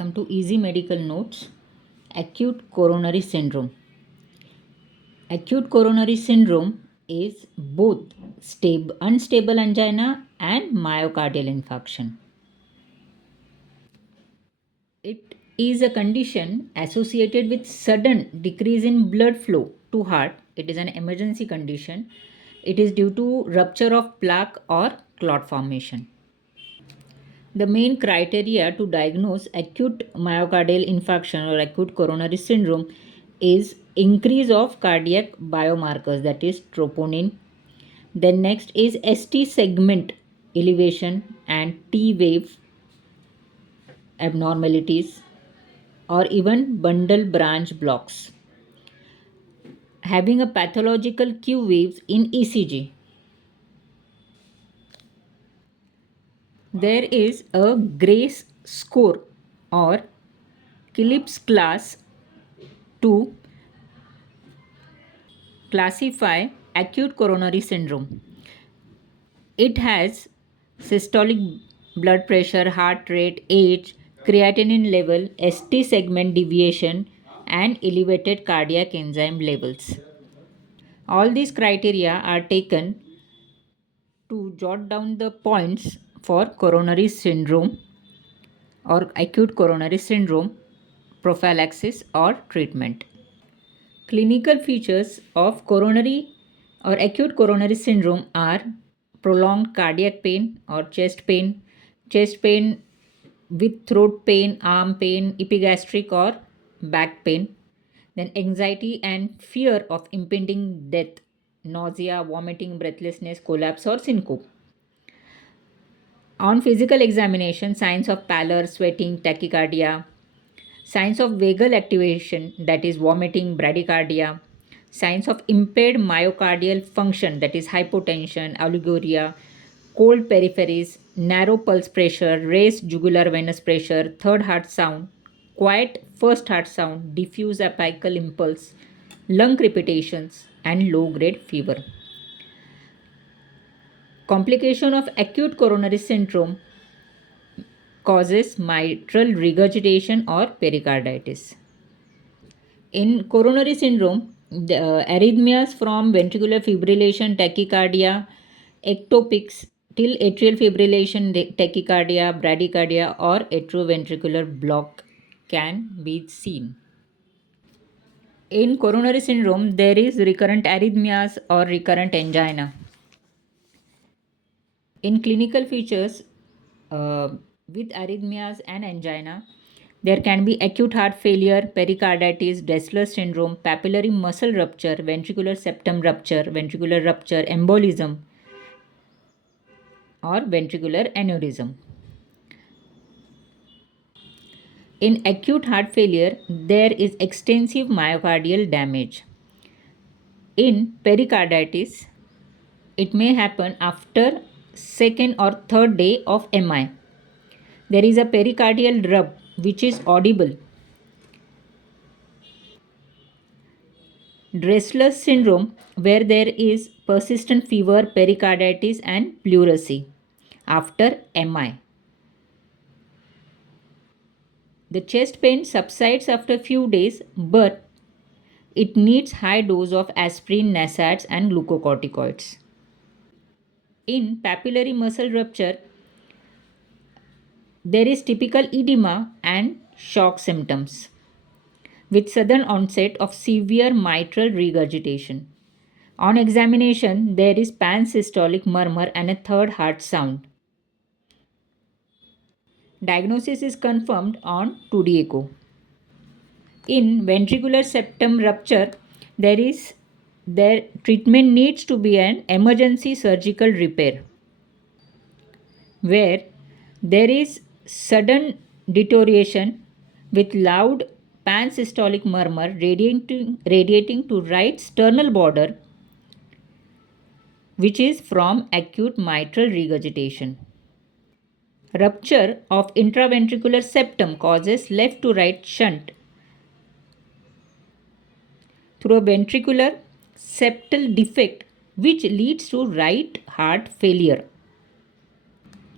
Come to easy medical notes. Acute coronary syndrome. Acute coronary syndrome is both unstable angina and myocardial infarction. It is a condition associated with sudden decrease in blood flow to heart. It is an emergency condition. It is due to rupture of plaque or clot formation. The main criteria to diagnose acute myocardial infarction or acute coronary syndrome is increase of cardiac biomarkers, that is troponin. Then next is ST segment elevation and T wave abnormalities or even bundle branch blocks. Having a pathological Q waves in ECG. There is a Grace score or Phillips class to classify acute coronary syndrome. It has systolic blood pressure, heart rate, age, creatinine level, ST segment deviation, and elevated cardiac enzyme levels. All these criteria are taken to jot down the points for coronary syndrome or acute coronary syndrome prophylaxis or treatment. Clinical features of coronary or acute coronary syndrome are prolonged cardiac pain or chest pain with throat pain, arm pain, epigastric or back pain, then anxiety and fear of impending death, nausea, vomiting, breathlessness, collapse, or syncope. On physical examination, signs of pallor, sweating, tachycardia, signs of vagal activation, that is vomiting, bradycardia, signs of impaired myocardial function, that is hypotension, oliguria, cold peripheries, narrow pulse pressure, raised jugular venous pressure, third heart sound, quiet first heart sound, diffuse apical impulse, lung crepitations, and low grade fever. Complication of acute coronary syndrome causes mitral regurgitation or pericarditis. In coronary syndrome, the arrhythmias from ventricular fibrillation, tachycardia, ectopics till atrial fibrillation, tachycardia, bradycardia, or atrioventricular block can be seen. In coronary syndrome, there is recurrent arrhythmias or recurrent angina. In clinical features, with arrhythmias and angina, there can be acute heart failure, pericarditis, Dressler syndrome, papillary muscle rupture, ventricular septum rupture, ventricular rupture, embolism, or ventricular aneurysm. In acute heart failure, there is extensive myocardial damage. In pericarditis, it may happen after second or third day of MI. There is a pericardial rub which is audible. Dressler syndrome, where there is persistent fever, pericarditis, and pleurisy after MI. The chest pain subsides after a few days, but it needs high dose of aspirin, NSAIDs, and glucocorticoids. In papillary muscle rupture, there is typical edema and shock symptoms with sudden onset of severe mitral regurgitation. On examination, there is pansystolic murmur and a third heart sound. Diagnosis is confirmed on 2D echo. In ventricular septum rupture, their treatment needs to be an emergency surgical repair where there is sudden deterioration with loud pansystolic murmur radiating to right sternal border, which is from acute mitral regurgitation. Rupture of intraventricular septum causes left to right shunt through a ventricular septal defect which leads to right heart failure.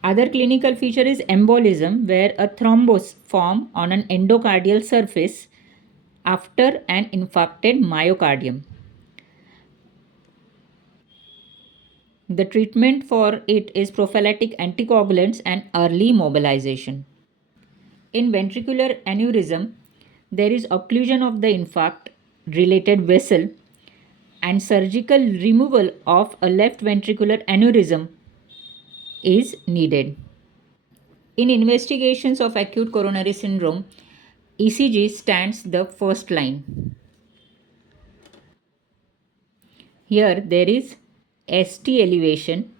Other clinical feature is embolism, where a thrombus form on an endocardial surface after an infarcted myocardium. The treatment for it is prophylactic anticoagulants and early mobilization. In ventricular aneurysm, there is occlusion of the infarct related vessel and surgical removal of a left ventricular aneurysm is needed. In investigations of acute coronary syndrome, ECG stands the first line. Here there is ST elevation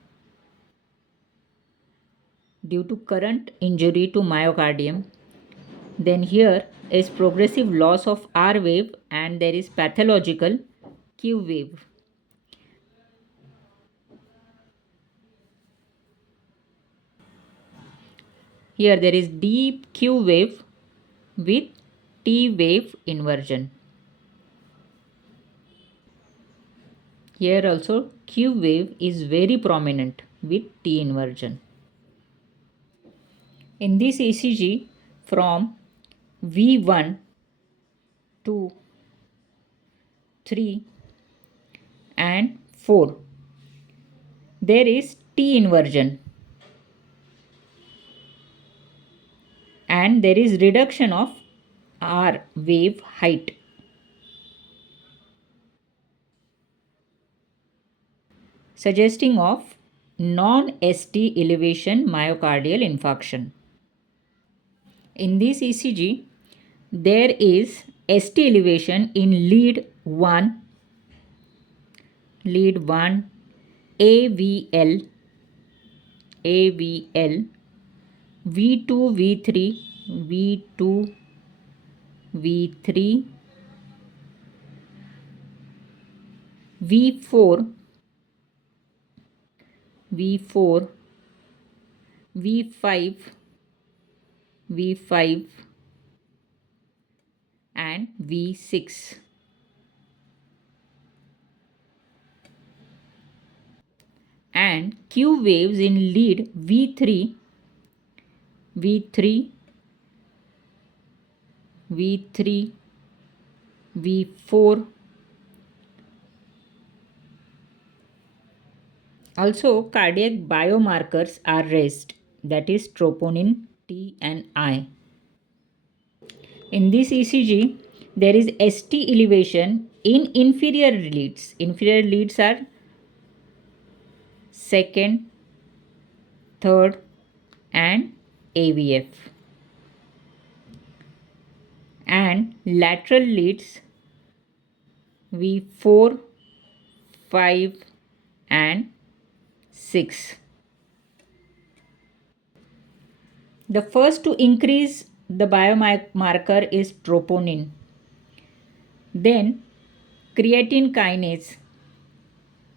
due to current injury to myocardium. Then here is progressive loss of R wave and there is pathological Q wave. Here there is deep Q wave with T wave inversion. Here also Q wave is very prominent with T inversion. In this ECG from V1 to 3 and 4 there is T inversion and there is reduction of R wave height, suggesting of non-ST elevation myocardial infarction. In this ECG, there is ST elevation in lead 1, AVL, V2, V3, V3, V4, V4, V5, V5 and V6. And Q waves in lead V3, V3, V3, V4. Also, cardiac biomarkers are raised, that is troponin T and I. In this ECG, there is ST elevation in inferior leads. Inferior leads are second, third, and AVF. And lateral leads V4, 5, and 6. The first to increase the biomarker is troponin, then creatine kinase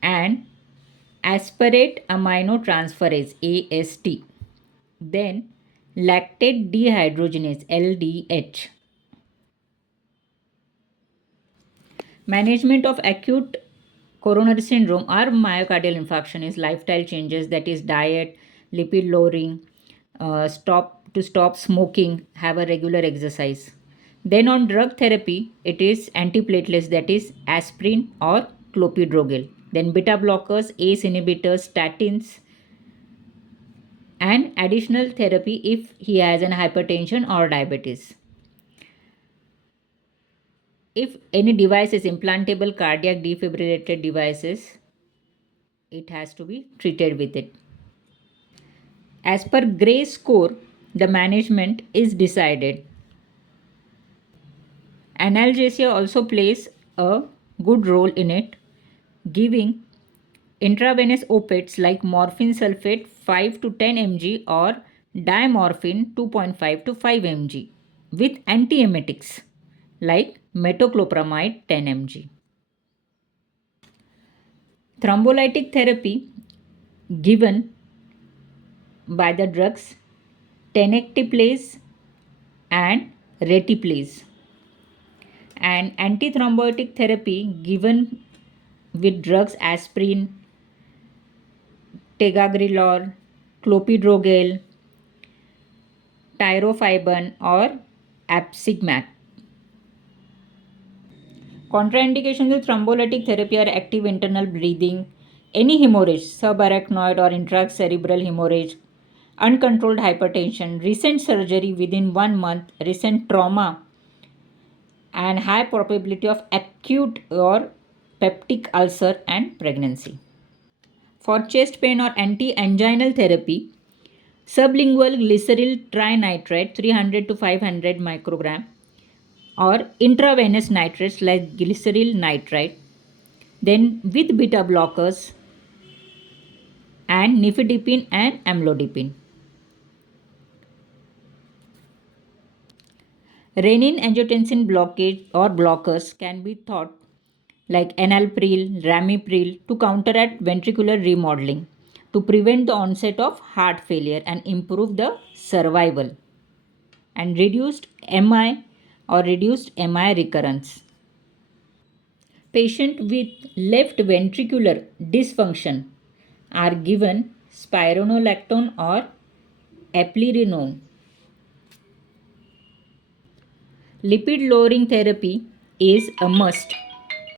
and aspirate aminotransferase AST, then lactate dehydrogenase LDH. Management of acute coronary syndrome or myocardial infarction is lifestyle changes, that is diet, lipid lowering, stop smoking, have a regular exercise. Then on drug therapy, it is antiplatelets, that is aspirin or clopidogrel. Then beta blockers, ACE inhibitors, statins, and additional therapy if he has an hypertension or diabetes. If any device is implantable cardiac defibrillator devices, it has to be treated with it. As per Gray score, the management is decided. Analgesia also plays a good role in it, giving intravenous opiates like morphine sulfate 5 to 10 mg or diamorphine 2.5 to 5 mg with antiemetics like metoclopramide 10 mg. Thrombolytic therapy given by the drugs tenecteplase and retiplase, and antithrombotic therapy given with drugs aspirin, tegagrelor, clopidogrel, tirofiban, or apixaban. Contraindications of thrombolytic therapy are active internal bleeding, any hemorrhage, subarachnoid or intracerebral hemorrhage, uncontrolled hypertension, recent surgery within 1 month, recent trauma, and high probability of acute or peptic ulcer and pregnancy. For chest pain or anti-anginal therapy, sublingual glyceryl trinitrate 300 to 500 microgram or intravenous nitrates like glyceryl nitrite, then with beta blockers and nifedipine and amlodipine. Renin-angiotensin blockage or blockers can be thought like enalapril, ramipril to counteract ventricular remodeling to prevent the onset of heart failure and improve the survival and reduced MI or reduced MI recurrence. Patients with left ventricular dysfunction are given spironolactone or eplerenone. Lipid lowering therapy is a must